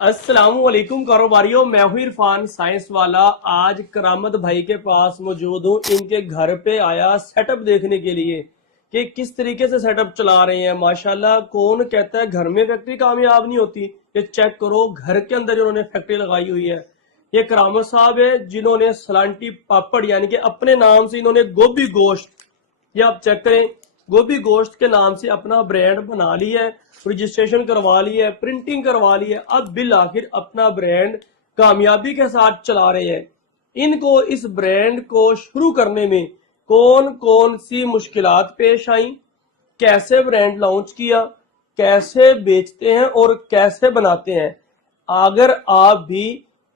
अस्सलाम वालेकुम कारोबारियों, मैं हूं इरफान साइंस वाला। आज करामत भाई के पास मौजूद हूं। इनके घर पे आया सेटअप देखने के लिए कि किस तरीके से सेटअप चला रहे हैं। माशाल्लाह, कौन कहता है घर में फैक्ट्री कामयाब नहीं होती। ये चेक करो, घर के अंदर इन्होंने फैक्ट्री लगाई हुई है। ये करामत साहब है जिन्होंने सलांटी पापड़ यानी कि अपने नाम से इन्होंने गोभी गोश्त, ये आप चेक करें, गोभी गोश्त के नाम से अपना ब्रांड बना लिया है, रजिस्ट्रेशन करवा लिया है, प्रिंटिंग करवा ली है। अब बिल आखिर अपना ब्रांड कामयाबी के साथ चला रहे हैं। इनको इस ब्रांड को शुरू करने में कौन कौन सी मुश्किलात पेश आई, कैसे ब्रांड लॉन्च किया, कैसे बेचते हैं और कैसे बनाते हैं। अगर आप भी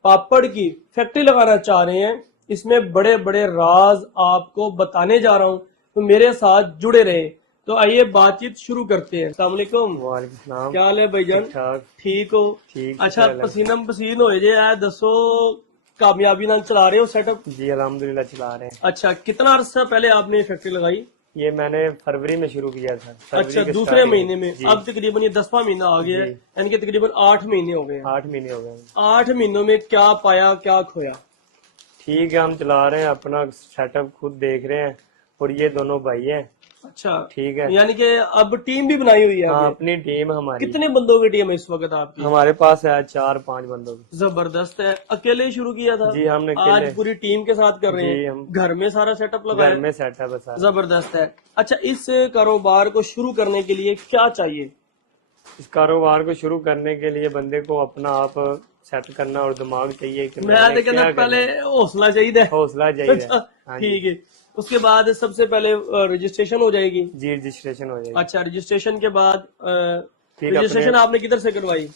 पापड़ की फैक्ट्री लगाना चाह रहे हैं, इसमें बड़े बड़े राज आपको बताने जा रहा हूं, तो मेरे साथ जुड़े रहे। तो आइए बातचीत शुरू करते हैं। अस्सलाम वालेकुम। वालेकुम सलाम। क्या हाल है भाईजान? ठीक हो? ठीक। अच्छा, पसीना पसीन हो जे है, दसो कामयाबी नाल चला रहे हो सेटअप? जी अल्हम्दुलिल्लाह चला रहे हैं। अच्छा, कितना अरसा पहले आपने फैक्ट्री लगाई? ये मैंने फरवरी में शुरू किया था। अच्छा, दूसरे महीने में। अब तकरीबन ये 10वां महीना आ गया है, यानी कि तकरीबन 8 महीने हो गए हैं। 8 महीने हो गए। 8 महीनों में क्या पाया, क्या खोया? ठीक है, हम चला रहे हैं, अपना सेटअप खुद देख रहे हैं और ये दोनों भाई हैं। अच्छा, ठीक है। यानी कि अब टीम भी बनाई हुई है? हाँ, अपनी टीम हमारी। कितने बंदों की टीम है इस वक्त आपकी? हमारे पास है 4-5 बंदों की। जबरदस्त है। अकेले ही शुरू किया था? जी हमने आज पूरी टीम के साथ कर रहे हैं? हम घर में सारा सेटअप घर लगाया? में सेटअप है सारा। जबरदस्त है। अच्छा, इस कारोबार को शुरू करने के लिए क्या चाहिए? इस कारोबार को शुरू करने के लिए बंदे को अपना आप सेट करना और दिमाग चाहिए कि मैं तो कहता पहले हौसला चाहिए। हौसला चाहिए। अच्छा, ठीक है। उसके बाद सबसे पहले रजिस्ट्रेशन हो जाएगी? जी रजिस्ट्रेशन हो जाएगी। अच्छा, रजिस्ट्रेशन के बाद रजिस्ट्रेशन आपने किधर से करवाई?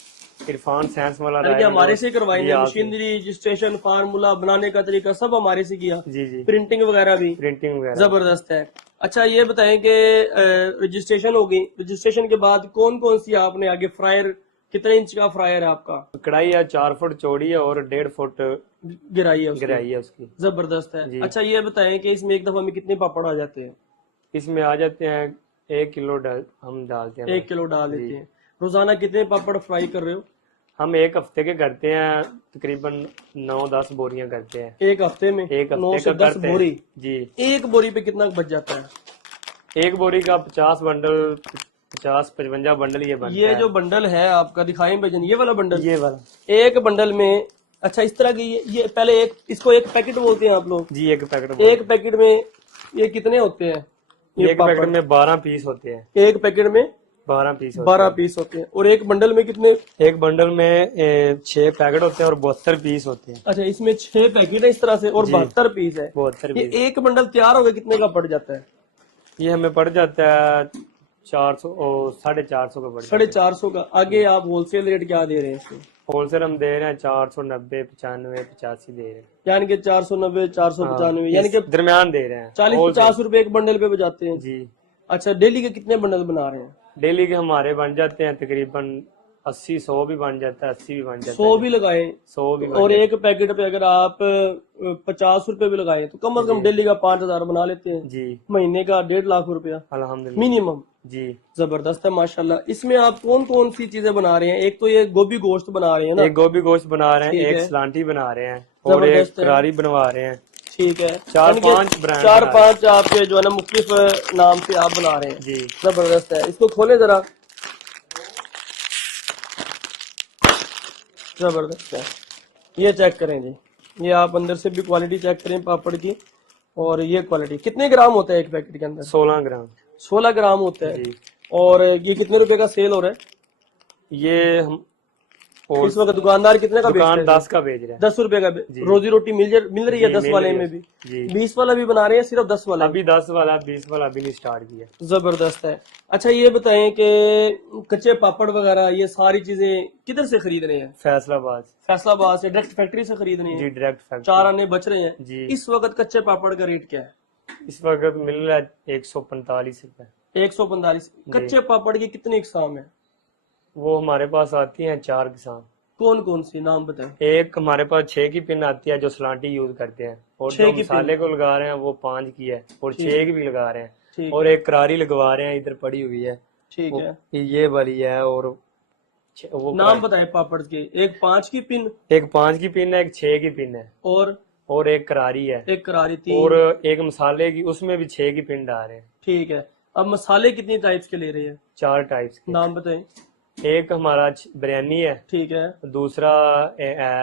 इरफान साइंस वाला हमारे से करवाई? मशीनरी रजिस्ट्रेशन, फार्मूला बनाने का तरीका सब हमारे से किया? जी जी। प्रिंटिंग वगैरह भी? प्रिंटिंग वगैरह। जबरदस्त है। अच्छा, ये बताएं कि रजिस्ट्रेशन हो गई, रजिस्ट्रेशन के बाद कौन कौन सी आपने आगे फ्रायर, कितने इंच का फ्रायर है आपका? कढ़ाई है 4 फुट चौड़ी है और 1.5 फुट गिराई है उसकी। जबरदस्त है। अच्छा, ये बताएं कि इसमें एक दफा में कितने पापड़ आ जाते हैं? इसमें आ जाते हैं 1 किलो हम डालते हैं। 1 किलो डाल देते हैं। रोजाना कितने पापड़ फ्राई कर रहे हो? हम एक हफ्ते के करते हैं, तकरीबन 9-10 बोरियां करते हैं एक हफ्ते में। 9 से 10 बोरी? जी। एक बोरी पे कितना बच जाता है? एक बोरी का 50 बंडल, 50-55 बंडल ये बनता है। ये जो बंडल है आपका, दिखाएं भजन, ये वाला बंडल? ये वाला एक बंडल में। अच्छा, इस तरह की ये पहले इसको एक पैकेट बोलते हैं आप लोग? जी, एक पैकेट। एक पैकेट में ये कितने होते हैं? एक पैकेट में 12 पीस होते हैं। एक पैकेट में 12 पीस 12 पीस होते हैं। और एक बंडल में कितने? एक बंडल में 6 पैकेट होते हैं और 72 पीस होते हैं। अच्छा, इसमें 6 पैकेट है इस तरह से और 72 पीस है। 72 ये पीस। एक बंडल तैयार हो गया कितने का पड़ जाता है? ये हमें पड़ जाता है 400 और 450 का पड़ जाता है। 450 का। आगे आप होलसेल रेट क्या दे रहे हैं इसमें? होलसेल हम दे रहे हैं 490, 95, 85 दे रहे हैं। यानी कि 490, 495, यानी कि दरमियान दे रहे हैं। 40-50 रुपए एक बंडल पे बजाते हैं? जी। अच्छा, डेली के कितने बंडल बना रहे हैं? डेली के हमारे बन जाते हैं तकरीबन 80-100 भी बन जाता है, 80 भी बन जाता है। 100 भी लगाए 100 भी और एक पैकेट पे अगर आप 50 रुपए भी लगाए तो कम से कम डेली का 5000 बना लेते हैं। जी। महीने का 1.5 लाख रुपया अल्हम्दुलिल्लाह मिनिमम। जी। जबरदस्त है माशाल्लाह। इसमें आप कौन कौन सी चीजें बना रहे हैं? एक तो ये गोभी गोश्त बना रहे हैं ना? एक गोभी गोश्त बना रहे हैं, एक सलांटी बना रहे हैं और एक करारी बनवा रहे हैं। ठीक है। 4-5 ब्रांड, 4-5 आपके जो है ना मुख्तलिफ नाम से आप बना रहे हैं। जी। जबरदस्त है। इसको खोले जरा। जबरदस्त है। ये चेक करें जी, ये आप अंदर से भी क्वालिटी चेक करें पापड़ की। और ये क्वालिटी कितने ग्राम होता है एक पैकेट के अंदर? 16 ग्राम। 16 ग्राम होता है जी। और ये कितने रुपए का सेल हो रहा है? ये हम इस वक्त दुकानदार कितने का बेच रहे हैं? 10 का बेच रहे हैं। 10 रुपए का। रोजी रोटी मिल रही है 10 वाले में भी? जी। 20 वाला भी बना रहे हैं, सिर्फ 10 वाला? अभी 10 वाला, 20 वाला अभी नहीं स्टार्ट किया। जबरदस्त है। अच्छा, ये बताएं कि कच्चे पापड़ वगैरह ये सारी चीजें किधर से खरीद रहे हैं? फैसलाबाद से डायरेक्ट फैक्ट्री से खरीद रहे हैं? जी, डायरेक्ट फैक्ट्री। 4 आने बच रहे हैं जी। इस वक्त कच्चे पापड़ का रेट क्या है? इस वक्त मिल रहा है 145 रुपए। 145। कच्चे पापड़ की कितनी इकसाम है? वो हमारे पास आती हैं 4 किस्म। कौन कौन सी नाम बताएं? एक हमारे पास 6 की पिन आती है जो सलांटी यूज करते हैं, और जो मसाले को लगा रहे हैं वो 5 की है और 6 की भी लगा रहे हैं, और एक करारी लगवा रहे हैं इधर पड़ी हुई है। ठीक है। ये वाली है और वो नाम बताएं पापड़ के। एक 5 की पिन, एक 5 की पिन है, एक 6 की पिन है, और एक करारी है, एक करारी 3, और एक मसाले की, उसमें भी 6 की पिन डाल रहे हैं। ठीक है। अब मसाले कितनी टाइप्स के ले रहे हैं? 4 टाइप्स के। नाम बताएं। एक हमारा बिरयानी है, ठीक है, दूसरा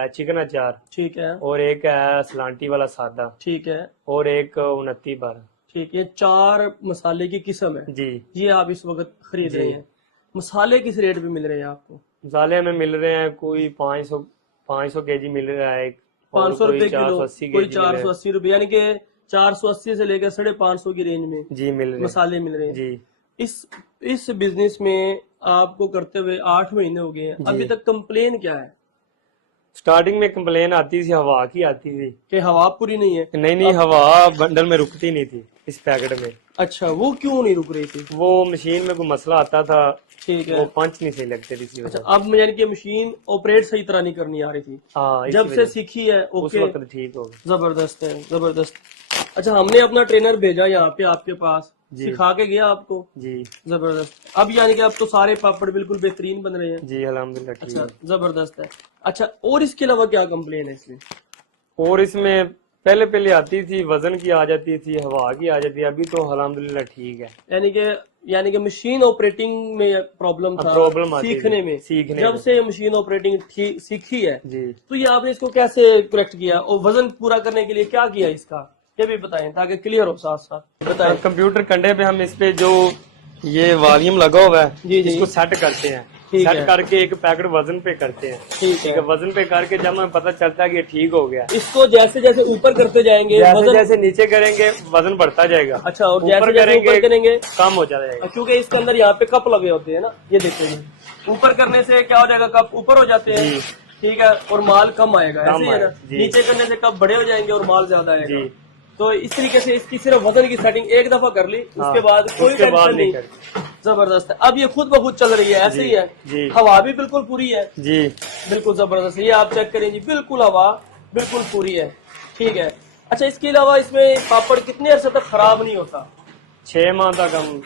चिकन अचार, ठीक है, और एक है सलांटी वाला सादा, ठीक है, और एक 29 12। ठीक है। 4 मसाले की किस्म है, जी ये आप इस वक्त खरीद जी। रहे हैं। मसाले किस रेट पे मिल रहे हैं आपको? मसाले हमें मिल रहे हैं, कोई 500 केजी मिल रहा है, और 500 कोई रुपए किलो, 480 कोई केजी मिल रहा है। 480 रुपए, यानी कि 480 से लेकर 550 की रेंज में जी मिल रहे हैं। मसाले मिल रहे हैं। जी इस बिजनेस में आपको करते हुए 8 महीने हो गए हैं, जी। अभी तक कंप्लेन क्या है? स्टार्टिंग में कंप्लेन आती थी, हवा की आती थी। कि हवा पूरी नहीं है? नहीं, हवा बंडल में रुकती नहीं थी इस पैकेट में। अच्छा, वो क्यों नहीं रुक रही थी? वो मशीन में कोई मसला आता था, ठीक है। वो पंच नहीं सही लगते थे इसी अच्छा, वजह अब यानी कि मशीन ऑपरेट सही तरह नहीं करनी आ रही थी। से। हाँ, इसी जब से वजह से सीखी है, उस ओके, वक्त ठीक हो गया। जबरदस्त है, जबरदस्त। अच्छा, हमने अपना ट्रेनर भेजा यहाँ पे आपके पास, जी। सिखा के गया आपको। जी जबरदस्त। अब यानी कि अब तो सारे पापड़ बिल्कुल बेहतरीन बन रहे हैं। जी, अल्हम्दुलिल्लाह ठीक अच्छा, है। जबरदस्त है। अच्छा, और इसके अलावा क्या कंप्लेन है इसमें? और इसमें पहले आती थी, वजन की आ जाती थी, हवा की आ जाती है, अभी तो अल्हम्दुलिल्लाह ठीक है। यानी कि मशीन ऑपरेटिंग में प्रॉब्लम था, प्रॉब्लम आती सीखने थी, में। सीखने जब में। से मशीन ऑपरेटिंग सीखी है, जी। तो ये आपने इसको कैसे करेक्ट किया, और वजन पूरा करने के लिए क्या किया इसका, ये भी बताएं ताकि क्लियर हो। साथ साथ बताएं। कंप्यूटर कंडे पे हम इस पे जो ये वॉल्यूम लगा हुआ है, जी जी, इसको सेट करते हैं। ठीक सेट है। करके एक पैकेट वजन पे करते हैं। ठीक ठीक है। है, वजन पे करके जब हमें पता चलता है कि ये ठीक हो गया, इसको जैसे जैसे ऊपर करते जाएंगे जैसे वजन, जैसे नीचे करेंगे वजन बढ़ता जाएगा। अच्छा, और ऊपर जैसे जैसे ऊपर करेंगे कम हो जाएगा। क्योंकि इसके अंदर यहाँ पे कप लगे होते हैं ना, ये देखिए, ऊपर करने से क्या हो जाएगा, कप ऊपर हो जाते हैं। जी। ठीक है, और माल कम आएगा, कम ऐसे ही है ना। आएगा, जी। नीचे करने से कप बड़े हो जाएंगे और माल ज्यादा आएगा। जी। तो इस तरीके से इसकी सिर्फ वजन की सेटिंग एक दफा कर ली, उसके बाद कोई उसके बाद टेंशन नहीं। करते। जबरदस्त है। अब ये खुद ब खुद चल रही है, ऐसे ही है। जी। हवा भी बिल्कुल पूरी है। जी बिल्कुल जबरदस्त है, ये आप चेक करें जी, बिल्कुल हवा बिल्कुल पूरी है। ठीक है। अच्छा, इसके अलावा इसमें पापड़ कितने अरसे तक खराब नहीं होता? 6 माह तक हम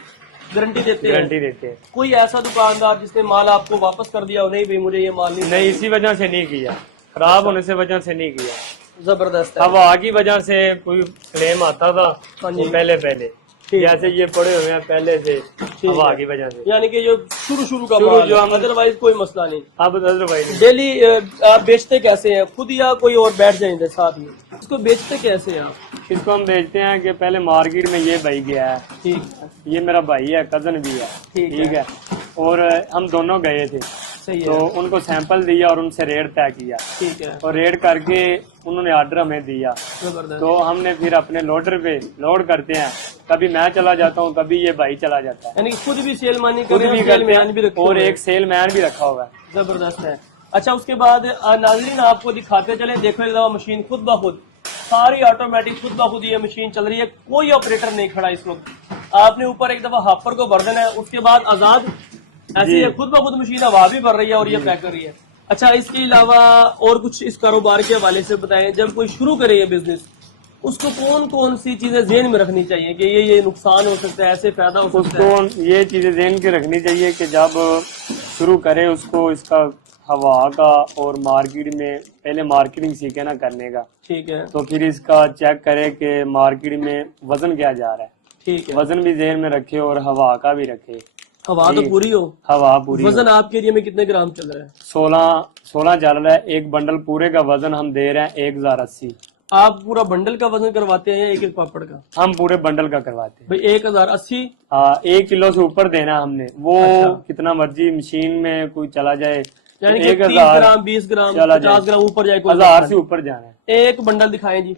गारंटी देते हैं? गारंटी देते हैं। कोई ऐसा दुकानदार जिसने माल आपको वापस कर दिया हो, नहीं भाई मुझे ये माल नहीं, इसी वजह से नहीं किया, खराब होने से वजह से नहीं किया। जबरदस्त है। हवा की वजह से कोई क्लेम आता था, हाँ जी। वो पहले ठीक है। जैसे ये पड़े हुए हैं पहले से, ठीक हवा है। की वजह से। यानी कि जो शुरू का शुरू माल जो है, हम- अदरवाइज कोई मसला नहीं। अब अदरवाइज डेली आप बेचते कैसे हैं, खुद या कोई और बैठ जाएंगे साथ में? इसको बेचते कैसे हैं आप? इसको हम बेचते हैं कि पहले मार्केट में ये भाई गया है, ठीक है, ये मेरा भाई है, कजन भी है। ठीक ठीक है, और हम दोनों गए थे, सही तो है। उनको सैंपल दिया और उनसे रेट तय किया, ठीक है, और रेट करके उन्होंने ऑर्डर हमें दिया, जबरदस्त। तो हमने फिर अपने लोडर पे लोड करते हैं। कभी मैं चला जाता हूँ, कभी ये भाई चला जाता है, यानी कि खुद भी सेल मानी कर खुद रहे भी हैं, करते सेलमैन भी हैं, रखे और हुए हैं। एक सेल मैन भी रखा हुआ है। जबरदस्त है। अच्छा, उसके बाद नाज़रीन आपको दिखाते चले, देखो एक दफा मशीन खुद ब खुद सारी ऑटोमेटिक खुद ब खुद ये मशीन चल रही है, कोई ऑपरेटर नहीं खड़ा इस वक्त। आपने ऊपर एक दफा हापर को भर देना है, उसके बाद आजाद ऐसे जी। ही खुद ब खुद मशीन हवा भी भर रही है और ये पैक कर रही है। अच्छा, इसके अलावा और कुछ इस कारोबार के हवाले से बताएं, जब कोई शुरू करे ये बिजनेस, उसको कौन कौन सी चीजें ज़हन में रखनी चाहिए कि ये नुकसान हो सकता है, ऐसे फायदा हो सकता है? उसको ये चीजें ध्यान के रखनी चाहिए कि जब शुरू करे उसको इसका हवा का और मार्केट में पहले मार्केटिंग सीखे ना करने का, ठीक है, तो फिर इसका चेक करे कि मार्केट में वजन क्या जा रहा है, ठीक है। वजन भी ध्यान में रखे और हवा का भी रखे। हवा तो जी। पूरी हो। हवा पूरी वजन आपके एरिया में कितने ग्राम चल रहा है? 16 चल रहा है। एक बंडल पूरे का वजन हम दे रहे हैं 1080। आप पूरा बंडल का वजन करवाते हैं या एक एक पापड़ का? हम पूरे बंडल का करवाते हैं। भाई 1080। 1 किलो से ऊपर देना हमने, वो अच्छा। कितना मर्जी मशीन में कोई चला जाए, यानी तो कि 30 1000 ग्राम 20 ग्राम चला 50 जाए, ग्राम ऊपर जाए, कोई 1000 मसला से ऊपर जाना है। नहीं। एक बंडल दिखाएं जी,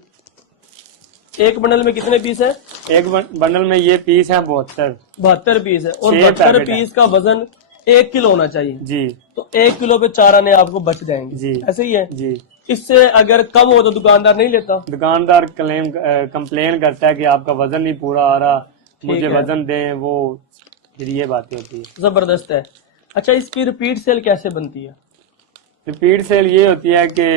एक बंडल में कितने पीस है? एक बंडल में ये पीस है 72 पीस है, और 6 72 पैकेट है। पीस का वजन 1 किलो होना चाहिए। जी तो 1 किलो पे 4 आने आपको बच जाएंगे। जी। ऐसे ही है। जी। इससे अगर कम हो तो दुकानदार नहीं लेता। दुकानदार कंप्लेन करता है कि आपका वजन नहीं पूरा आ रहा, मुझे है। वजन दें, वो फिर ये बातें होती है। जबरदस्त है। अच्छा, इसकी रिपीट सेल कैसे बनती है? रिपीट सेल ये होती है कि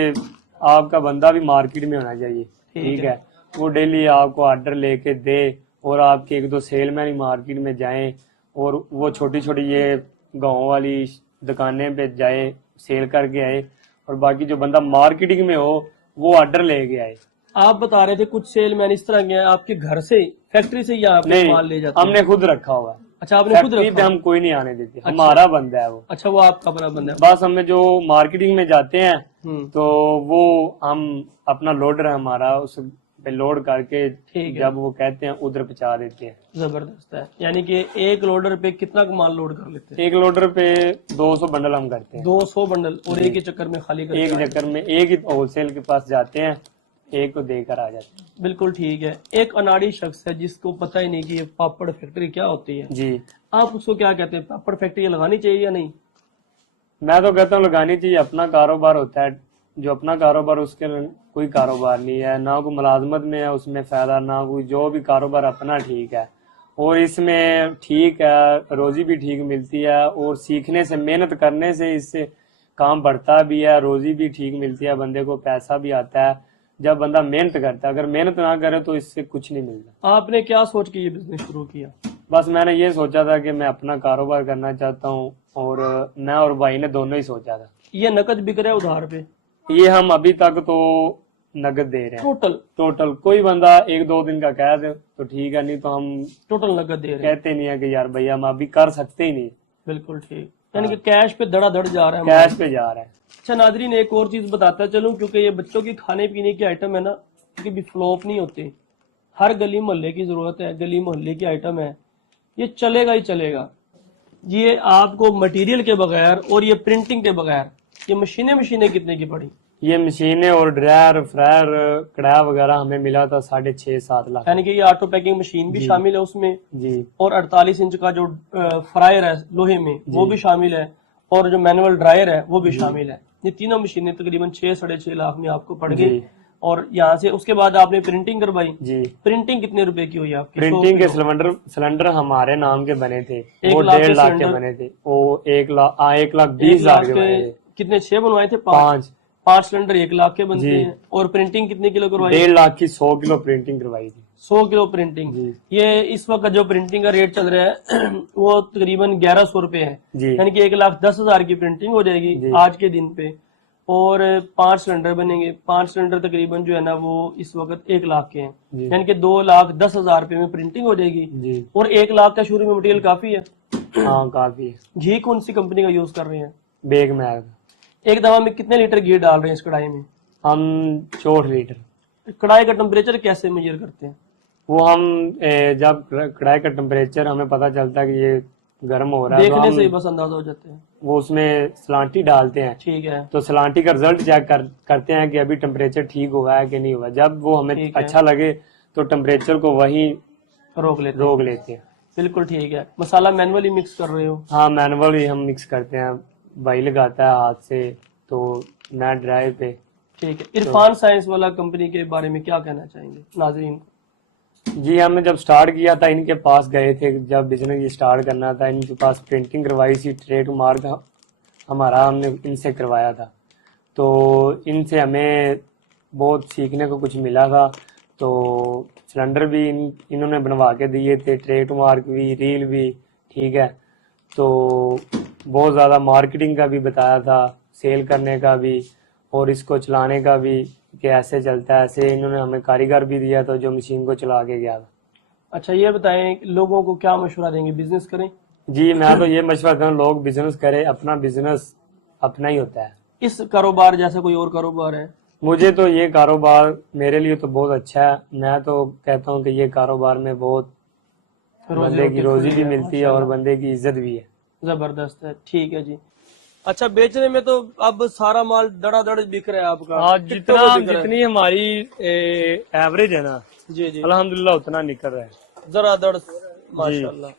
आपका बंदा भी मार्केट में होना चाहिए। ठीक है, वो डेली आपको ऑर्डर लेके दे, और आपके 1-2 सेलमैन ही मार्केट में जाएं, और वो छोटी छोटी ये गाँव वाली दुकानें पे जाए, सेल करके आए, और बाकी जो बंदा मार्केटिंग में हो वो ऑर्डर लेके आए। आप बता रहे थे कुछ सेल मैन इस तरह के हैं आपके घर से फैक्ट्री से या आप नहीं, माल ले जाते हैं? हमने खुद रखा हुआ है। अच्छा, आपने खुद फैक्ट्री पे रखा? हम कोई नहीं आने देते, हमारा बंदा है वो। अच्छा, वो आपका अपना बंदा है। बस हमें जो मार्केटिंग में जाते हैं हम्म, तो वो हम अपना लोडर है हमारा, उस पे लोड करके ठीक है। जब वो कहते हैं उधर पहुंचा देते हैं। जबरदस्त है। यानी कि एक लोडर पे कितना माल लोड कर लेते हैं? एक लोडर पे 200 बंडल हम करते हैं, 200 बंडल, और एक ही चक्कर में खाली कर एक चक्कर में। एक ही होलसेल के पास जाते हैं, एक को देकर आ जाते हैं। बिल्कुल ठीक है। एक अनाड़ी शख्स है जिसको पता ही नहीं कि ये पापड़ फैक्ट्री क्या होती है, जी, आप उसको क्या कहते हैं? पापड़ फैक्ट्री लगानी चाहिए या नहीं? मैं तो कहता हूँ लगानी चाहिए, अपना कारोबार होता है। जो अपना कारोबार, उसके कोई कारोबार नहीं है, ना कोई मुलाजमत में है उसमें फायदा, ना कोई, जो भी कारोबार अपना ठीक है। और इसमें ठीक है, रोजी भी ठीक मिलती है, और सीखने से, मेहनत करने से इससे काम बढ़ता भी है, रोजी भी ठीक मिलती है, बंदे को पैसा भी आता है जब बंदा मेहनत करता है। अगर मेहनत ना करे तो इससे कुछ नहीं मिलता। आपने क्या सोच के ये बिजनेस शुरू किया? बस मैंने ये सोचा था कि मैं अपना कारोबार करना चाहता हूँ, और मैं और भाई ने दोनों ही सोचा था। ये नकद बिक रहा है उधार पे? ये हम अभी तक तो नगद दे रहे हैं। टोटल कोई बंदा 1-2 दिन का कह दे तो ठीक है, नहीं तो हम टोटल नकद दे रहे हैं। कहते नहीं है कि यार भैया हम अभी कर सकते ही नहीं। बिल्कुल ठीक, यानी कि कैश पे धड़ाधड़ जा रहा है, कैश पे जा रहा है। अच्छा नाजरीन, एक और चीज बताता चलूं, क्योंकि ये बच्चों की खाने पीने की आइटम है ना, कि भी फ्लॉप नहीं होती। हर गली मोहल्ले की जरूरत है, गली मोहल्ले की आइटम है, ये चलेगा ही चलेगा। ये आपको मटेरियल के बगैर और ये प्रिंटिंग के बगैर, ये मशीनें कितने की पड़ी? ये मशीनें और ड्रायर, फ्रायर, कढ़ाई वगैरह हमें मिला था 6.5-7 लाख। यानी कि ये ऑटो पैकिंग मशीन भी शामिल है उसमें, जी, और 48 इंच का जो फ्रायर है लोहे में वो भी शामिल है, और जो मैनुअल ड्रायर है वो भी शामिल है। ये तीनों मशीनें तकरीबन 6-6.5 लाख में आपको पड़ गई। और यहाँ से उसके बाद आपने प्रिंटिंग करवाई जी। प्रिंटिंग कितने रुपए की हुई आपकी? प्रिंटिंग के सिलेंडर हमारे नाम के बने थे, वो 1.5 लाख के बने थे। वो 1,20,000 के बने थे। कितने 6 बनवाए थे? 5 सिलेंडर 1 लाख के बनते हैं। और प्रिंटिंग कितने किलो करवाई? 1.5 लाख की 100 किलो प्रिंटिंग करवाई थी। 100 किलो प्रिंटिंग। ये इस वक्त जो प्रिंटिंग का रेट चल रहा है वो तकरीबन 1100 रुपए है, यानी कि 1,10,000 की प्रिंटिंग हो जाएगी आज के दिन पे। और 5 सिलेंडर बनेंगे। 5 सिलेंडर तकरीबन जो है ना वो इस वक्त 1 लाख के हैं, यानी कि 2,10,000 रुपए में प्रिंटिंग हो जाएगी। और 1 लाख का शुरू में मटेरियल काफी है। हाँ काफी है। घी कौन सी कंपनी का यूज कर रहे हैं? बेग मैग। एक दवा में कितने लीटर घी डाल रहे हैं इस कढ़ाई में? हम 64 लीटर। कढ़ाई का टेम्परेचर कैसे मेजर करते हैं? वो हम जब कढ़ाई का टेम्परेचर हमें पता चलता है कि ये गर्म हो रहा है, देखने से ही बस अंदाजा हो जाते हैं। वो उसमें सलांटी डालते हैं, ठीक है, तो सलांटी का रिजल्ट चेक करते हैं कि अभी टेम्परेचर ठीक हुआ है कि नहीं हुआ। जब वो हमें अच्छा लगे तो टेम्परेचर को वही रोक लेते हैं। बिल्कुल ठीक है। मसाला मैनुअली मिक्स कर रहे हो? हाँ मैनुअली हम मिक्स करते हैं, भाई लगाता है हाथ से, तो मैं ड्राई पे। ठीक है। इरफान साइंस वाला कंपनी के बारे में क्या कहना चाहेंगे नाज़रीन? जी हमने जब स्टार्ट किया था इनके पास गए थे, जब बिजनेस स्टार्ट करना था इनके पास प्रिंटिंग करवाई थी, ट्रेड मार्क हमारा हमने इनसे करवाया था, तो इनसे हमें बहुत सीखने को कुछ मिला था। तो सिलेंडर भी इन्होंने बनवा के दिए थे, ट्रेड मार्क भी, रील भी, ठीक है। तो बहुत ज़्यादा मार्केटिंग का भी बताया था, सेल करने का भी, और इसको चलाने का भी कि ऐसे चलता है। ऐसे इन्होंने हमें कारीगर भी दिया था जो मशीन को चला के गया था। अच्छा ये बताएं, लोगों को क्या मशवरा देंगे, बिजनेस करें? जी मैं तो ये मशवरा दूं, लोग बिजनेस करें, अपना बिजनेस अपना ही होता है। इस कारोबार जैसा कोई और कारोबार है? मुझे तो ये कारोबार मेरे लिए तो बहुत अच्छा है। मैं तो कहता हूँ कि ये कारोबार में बहुत बंदे की रोजी भी मिलती है और बंदे की इज्जत भी है। जबरदस्त है। ठीक है जी। अच्छा बेचने में तो अब सारा माल धड़ाधड़ बिक रहा है आपका? जितनी हमारी एवरेज है ना, जी जी अल्हम्दुलिल्लाह उतना निकल रहा है। धड़ाधड़ माशाल्लाह,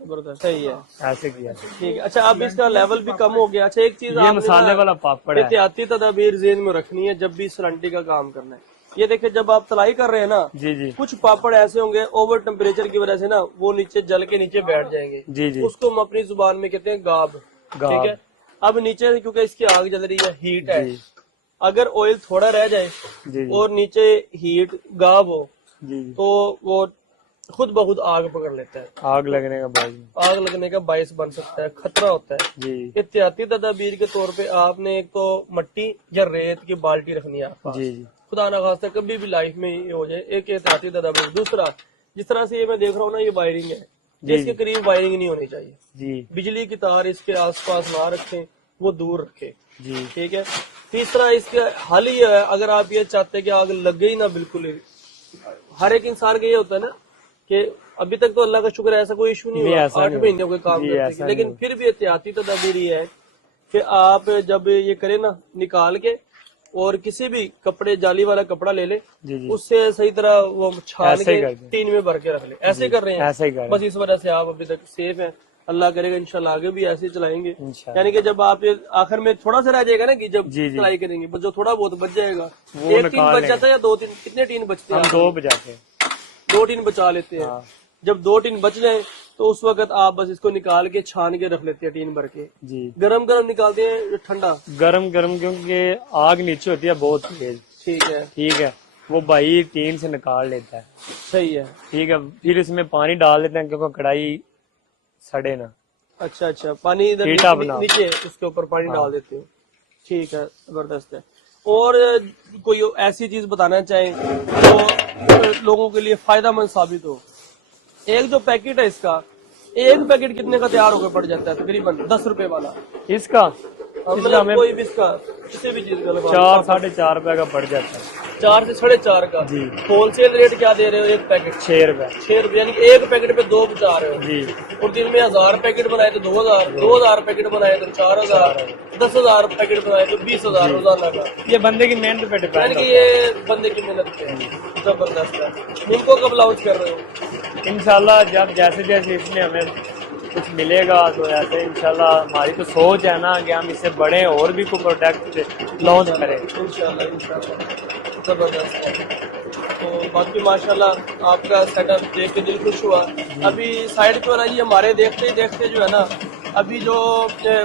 जबरदस्त, सही है। ऐसे किया ठीक है। अच्छा अब इसका लेवल भी कम हो गया। अच्छा एक चीज, ये मसाले वाला पापड़ है, एहतियाती तदाबीर ज़हन में रखनी है जब भी सलंटी का काम करना है। ये देखिए जब आप तलाई कर रहे हैं ना, जी जी, कुछ पापड़ ऐसे होंगे ओवर टेम्परेचर की वजह से ना वो नीचे जल के नीचे बैठ जाएंगे, जी जी, उसको हम अपनी जुबान में कहते हैं गाब, ठीक है। अब नीचे क्योंकि इसकी आग जल रही है, हीट है, अगर ऑयल थोड़ा रह जाए और नीचे हीट गाब हो तो वो خود بخود آگ پکڑ لیتا ہے. آگ لگنے کا باعث. آگ لگنے کا باعث بن سکتا ہے, خطرہ ہوتا ہے. جی احتیاطی تدابیر کے طور پہ آپ نے ایک تو مٹی یا ریت کی بالٹی رکھنی ہے آپ کے پاس. جی جی خدا نہ خواستہ کبھی بھی لائف میں یہ ہو جائے, ایک احتیاطی تدابیر. دوسرا, جس طرح سے یہ میں دیکھ رہا ہوں نا, یہ وائرنگ ہے, اس کے قریب وائرنگ نہیں ہونی چاہیے. جی بجلی کی تار اس کے آس پاس نہ رکھیں, وہ دور رکھیں. جی ٹھیک ہے. تیسرا, اس کا حل یہ ہے, اگر آپ یہ چاہتے ہیں کہ آگ لگے ہی نہ بالکل ہی, ہر ایک انسان کا یہ ہوتا ہے نا کہ ابھی تک تو اللہ کا شکر ہے ایسا کوئی ایشو نہیں ہوا, 8 مہینے ہو گئے کام کرتے ہیں, لیکن پھر بھی احتیاطی تدابیر یہ ہے کہ آپ جب یہ کریں نا, نکال کے اور کسی بھی کپڑے, جالی والا کپڑا لے لیں, جی جی اس سے صحیح طرح وہ چھان ایسے ہی کے کر دیں. ٹین میں بھر کے رکھ لیں. ایسے کر رہے ہیں ایسے ہی کر بس, اس وجہ سے آپ ابھی تک سیف ہیں. اللہ کرے گا انشاءاللہ آگے بھی ایسے ہی چلائیں گے. انشاءاللہ. یعنی کہ جب آپ یہ آخر میں تھوڑا سا رہ جائے گا نا کہ جب جی جی سلائی کریں گے, جو تھوڑا بہت بچ جائے گا, وہ ایک ٹین نکال بچ لیں جاتا ہے یا 2 ٹین, کتنے ٹین بچتے ہیں؟ ہم 2 بجاتے ہیں. 2 ٹین بچا لیتے ہیں. ہاں جب 2 ٹین بچ جائیں تو اس وقت آپ بس اس کو نکال کے چھان کے رکھ لیتے ہیں ٹین بھر کے. جی گرم گرم نکالتے ہیں ٹھنڈا؟ گرم گرم, کیونکہ آگ نیچے ہوتی ہے بہت تیز. ٹھیک ہے, ٹھیک ہے, وہ بھائی ٹین سے نکال لیتا ہے. صحیح ہے. ٹھیک ہے, پھر اس میں پانی ڈال دیتے ہیں کیونکہ کڑھائی سڑے نا. اچھا اچھا, پانی ادھر پیٹا بنا. نیچے اس کے اوپر پانی ڈال دیتے ہو. ٹھیک ہے, زبردست ہے. اور کوئی ایسی چیز بتانا چاہیں جو لوگوں کے لیے فائدہ مند ثابت ہو؟ ایک جو پیکٹ ہے اس کا, ایک پیکٹ کتنے کا تیار ہو کے پڑ جاتا ہے؟ تقریباً 10 روپے والا. اس کا مطلب کوئی بھی اس کا کسی بھی چیز کا 4-4.5 روپے کا پڑ جاتا ہے. 4 سے 4.5 کا. جی ہول سیل ریٹ کیا دے رہے ہو ایک پیکٹ؟ 6 روپے. 6 روپے, یعنی کہ ایک پیکٹ پہ 2 بچا رہے ہو. جی اور دن میں 1000 پیکٹ بنائے تو 2000, 2000 پیکٹ بنائے تو 4000, 10,000 پیکٹ بنائے تو 20,000 روزانہ کا. یہ بندے کی محنت پہ ڈیپینڈ یعنی کہ یہ بندے کی محنت پہ زبردست ہے. ان کو کب لاؤنچ کر رہے ہو؟ انشاءاللہ جب جیسے جیسے اس میں ہمیں کچھ ملے گا تو ایسے انشاءاللہ ہماری تو سوچ ہے نا کہ ہم اس سے بڑے اور بھی کوئی پروڈکٹ لانچ کریں. انشاءاللہ زبردست ہے. تو باقی ماشاءاللہ آپ کا سیٹ اپ دیکھ کے دل خوش ہوا. ابھی سائڈ پہ نا جی ہمارے دیکھتے ہی دیکھتے جو ہے نا, ابھی جو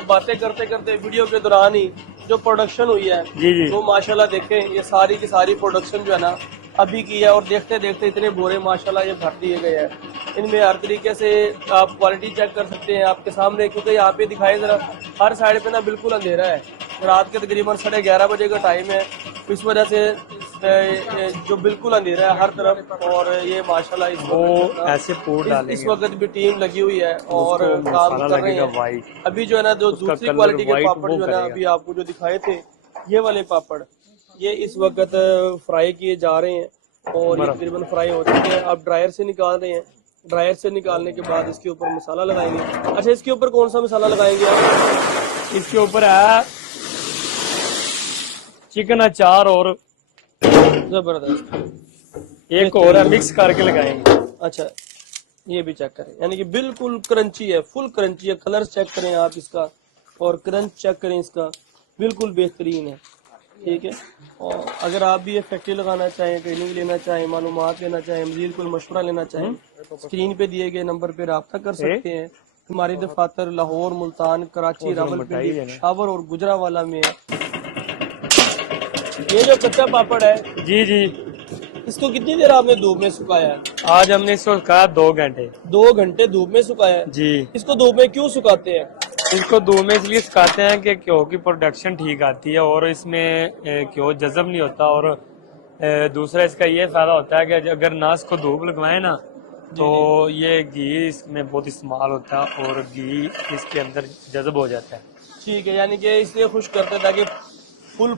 باتیں کرتے کرتے ویڈیو کے دوران ہی جو پروڈکشن ہوئی ہے جی جی وہ ماشاءاللہ دیکھیں, یہ ساری کی ساری پروڈکشن جو ہے نا ابھی کی ہے. اور دیکھتے دیکھتے اتنے بورے ماشاءاللہ یہ بھر دیے گئے ہیں. ان میں ہر طریقے سے آپ کوالٹی چیک کر سکتے ہیں آپ کے سامنے, کیونکہ یہاں پہ دکھائے ذرا, ہر سائڈ پہ نا بالکل اندھیرا ہے. رات کے تقریباً 11:30 بجے کا ٹائم ہے, اس وجہ سے جو بالکل اندھیرا ہے ہر طرف. اور یہ ماشاءاللہ اس وہ وقت ایسے پور ڈالیں اس گے. وقت بھی ٹیم لگی ہوئی ہے اور کام کر رہے ہیں. وائٹ ابھی جو ہے نا جو دوسری کوالٹی کے پاپڑ جو ہے نا ابھی آپ کو جو دکھائے تھے یہ والے پاپڑ, یہ اس وقت فرائی کیے جا رہے ہیں اور یہ تقریباً فرائی ہو چکے ہیں. آپ ڈرائر سے نکال رہے ہیں. ڈرائر سے نکالنے کے بعد اس کے اوپر مسالہ لگائیں گے. اچھا, اس کے اوپر کون سا مسالہ لگائیں گے آپ؟ اس کے اوپر ہے چکن اچار اور زبردست, ایک اور ہے, مکس کر کے لگائیں گے. اچھا یہ بھی چیک کریں, یعنی کہ بالکل کرنچی ہے, فل کرنچی ہے. کلر چیک کریں آپ اس کا اور کرنچ چیک کریں اس کا, بالکل بہترین ہے. ٹھیک ہے. اور اگر آپ بھی یہ فیکٹری لگانا چاہیں, ٹریننگ لینا چاہیں, معلومات لینا چاہیں, مزید کوئی مشورہ لینا چاہیں, اسکرین پہ دیے گئے نمبر پہ رابطہ کر سکتے ہیں. ہماری دفاتر لاہور, ملتان, کراچی, راولپنڈی, پشاور اور گجرانوالہ میں ہے. یہ جو کچا پاپڑ ہے جی جی, اس کو کتنی دیر آپ نے دھوپ میں سکھایا ہے؟ آج ہم نے اس کو کہا 2 گھنٹے. 2 گھنٹے دھوپ میں سکھایا ہے. جی, اس کو دھوپ میں کیوں سکھاتے ہیں؟ اس کو دھوپ میں اس لیے سکھاتے ہیں کہ گیہوں کی پروڈکشن ٹھیک آتی ہے اور اس میں گیہوں جذب نہیں ہوتا. اور دوسرا اس کا یہ فائدہ ہوتا ہے کہ اگر نہ اس کو دھوپ لگوائیں نا تو یہ گھی اس میں بہت استعمال ہوتا ہے اور گھی اس کے اندر جذب ہو جاتا ہے. ٹھیک ہے, یعنی کہ اس لیے خشک کرتے ہیں تاکہ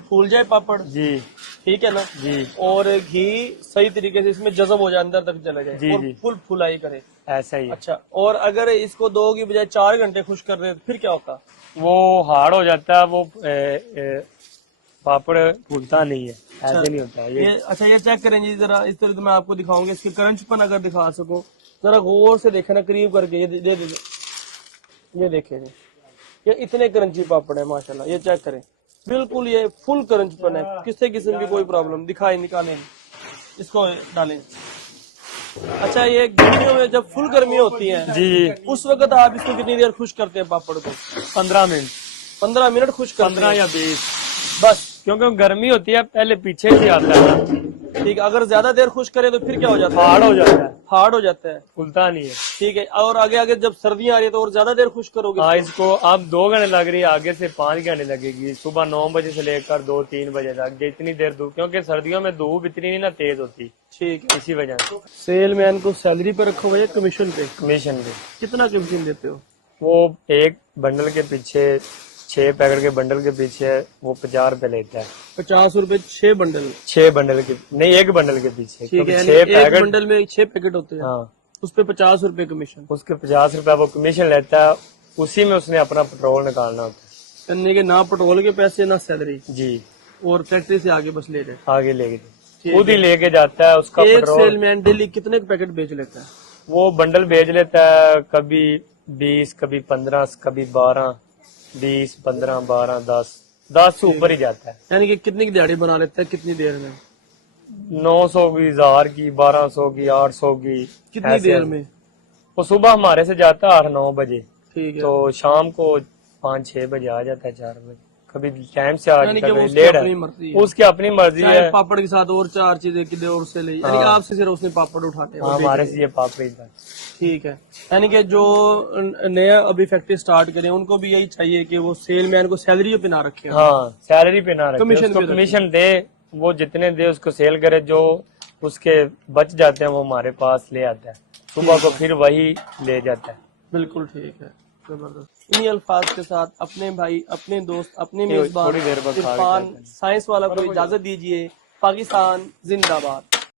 پھول جائے پاپڑ. جی ٹھیک ہے نا جی, اور گھی صحیح طریقے سے اس میں جذب ہو جائے, اندر تک چلا جائے جی اور جی, پھلائی کرے. ایسا ہی ہے. اچھا, اور اگر اس کو 2 کی بجائے 4 گھنٹے خشک کر رہے پھر کیا ہوتا؟ وہ ہارڈ ہو جاتا ہے, وہ پاپڑ پھولتا نہیں ہے, ایسے نہیں ہوتا ہے. اچھا یہ چیک کریں جی ذرا, اس طرح میں آپ کو دکھاؤں گا. اس کے کرنچ پن اگر دکھا سکو ذرا غور سے دیکھیں نا, قریب کر کے. یہ دیکھیں جی, یہ اتنے کرنچی پاپڑ ہے ماشاءاللہ. یہ چیک کریں, بالکل یہ فل کرنچ پن ہے, کسی قسم کی کوئی پرابلم. دکھائیں, نکالیں, اس کو ڈالیں. اچھا, یہ گرمیوں میں جب فل گرمی ہوتی ہے جی, اس وقت آپ اس کو کتنی دیر خشک کرتے ہیں پاپڑ کو؟ 15 منٹ. 15 منٹ خشک کرتے 15 ہیں یا 20. بس. کیونکہ گرمی ہوتی ہے پہلے پیچھے سے آتا ہے، ٹھیک ہے، اگر زیادہ دیر خشک کرے تو پھر کیا ہو جاتا ہے؟ ہارڈ ہو جاتا ہے، ہارڈ ہو جاتا ہے، کھلتا نہیں ہے۔ ٹھیک ہے، اور آگے آگے جب سردیاں آ رہی ہے تو اور زیادہ دیر خشک کرو گے؟ ہاں اس کو اب 2 گھنٹے لگ رہی ہے، آگے سے 5 گھنٹے لگے گی، صبح 9 بجے سے لے کر 2-3 بجے تک، جتنی دیر دھوپ، کیونکہ سردیوں میں دھوپ اتنی نہیں نا تیز ہوتی، ٹھیک ہے۔ اسی وجہ سے سیل مین کو سیلری پہ رکھا ہوا ہے یا کمیشن پہ؟ کمیشن بھی کتنا کمیشن دیتے ہو؟ وہ ایک بنڈل کے پیچھے 6 پیکٹ کے بنڈل کے پیچھے وہ 50 روپے لیتا ہے، 50 روپے 6 بنڈل؟ 6 بنڈل کے نہیں، ایک بنڈل کے پیچھے، ٹھیک ہے، کیونکہ یعنی 6 ایک پیکٹ، بنڈل میں 6 پیکٹ ہوتے ہیں، ہاں اس پہ 50 روپے کمیشن، اس کے 50 روپے وہ کمیشن لیتا ہے، اسی میں اس نے اپنا پیٹرول نکالنا ہوتا یعنی کہ نہ پٹرول کے پیسے نہ سیلری، ہے جی، اور فیکٹری سے آگے بس لے جائے۔ آگے لے کے ٹھیک خود ہی ہے۔ لے کے جاتا ہے، اس کا ایک پیٹرول سیل مین ڈیلی کتنے پیکٹ بیچ لیتا ہے؟ وہ بنڈل بھیج لیتا ہے، کبھی 20، کبھی 15، کبھی 12، 20، 15، 12، 10 سے اوپر ہی جاتا ہے، یعنی کہ کتنی کی دیہڑی بنا لیتا ہے کتنی دیر میں؟ 900 کی، 1000 کی، 1200 کی، 800 کی، کتنی ایسے دیر میں؟ وہ صبح ہمارے سے جاتا ہے 8-9 بجے، ٹھیک ہے، تو شام کو 5-6 بجے آ جاتا ہے، 4 بجے، کبھی ٹائم سے آ یعنی جاتا کہ وہ ہے، اس کی لیٹ اپنی ہے، مرضی ہے، اس کی اپنی مرضی چاہے ہے، پاپڑ کے ساتھ اور 4 چیزیں کدے اور سے لے، یعنی کہ ہاں۔ آپ سے صرف اس نے پاپڑ اٹھانے ہیں اور ہاں بیچ ہمارے رہے سے ہیں۔ یہ پاپڑی تھا۔ ٹھیک ہے، یعنی کہ جو نیا ابھی فیکٹری سٹارٹ کریں ان کو بھی یہی چاہیے کہ وہ سیل مین کو سیلری پہ نہ رکھے، ہاں سیلری پہ نہ رکھے، کمیشن اس کو پہ رکھے۔ کمیشن دے، وہ جتنے دے اس کو سیل کرے، جو اس کے بچ جاتے ہیں وہ ہمارے پاس لے آتا ہے، صبح کو پھر وہی لے جاتا ہے۔ بالکل ٹھیک ہے، زبردست۔ انہی الفاظ کے ساتھ اپنے بھائی، اپنے دوست، اپنے تھوڑی میزبان دیر بعد کھا کے عرفان جاتے ہیں۔ سائنس والا کو اجازت دیجیے۔ پاکستان زندہ باد۔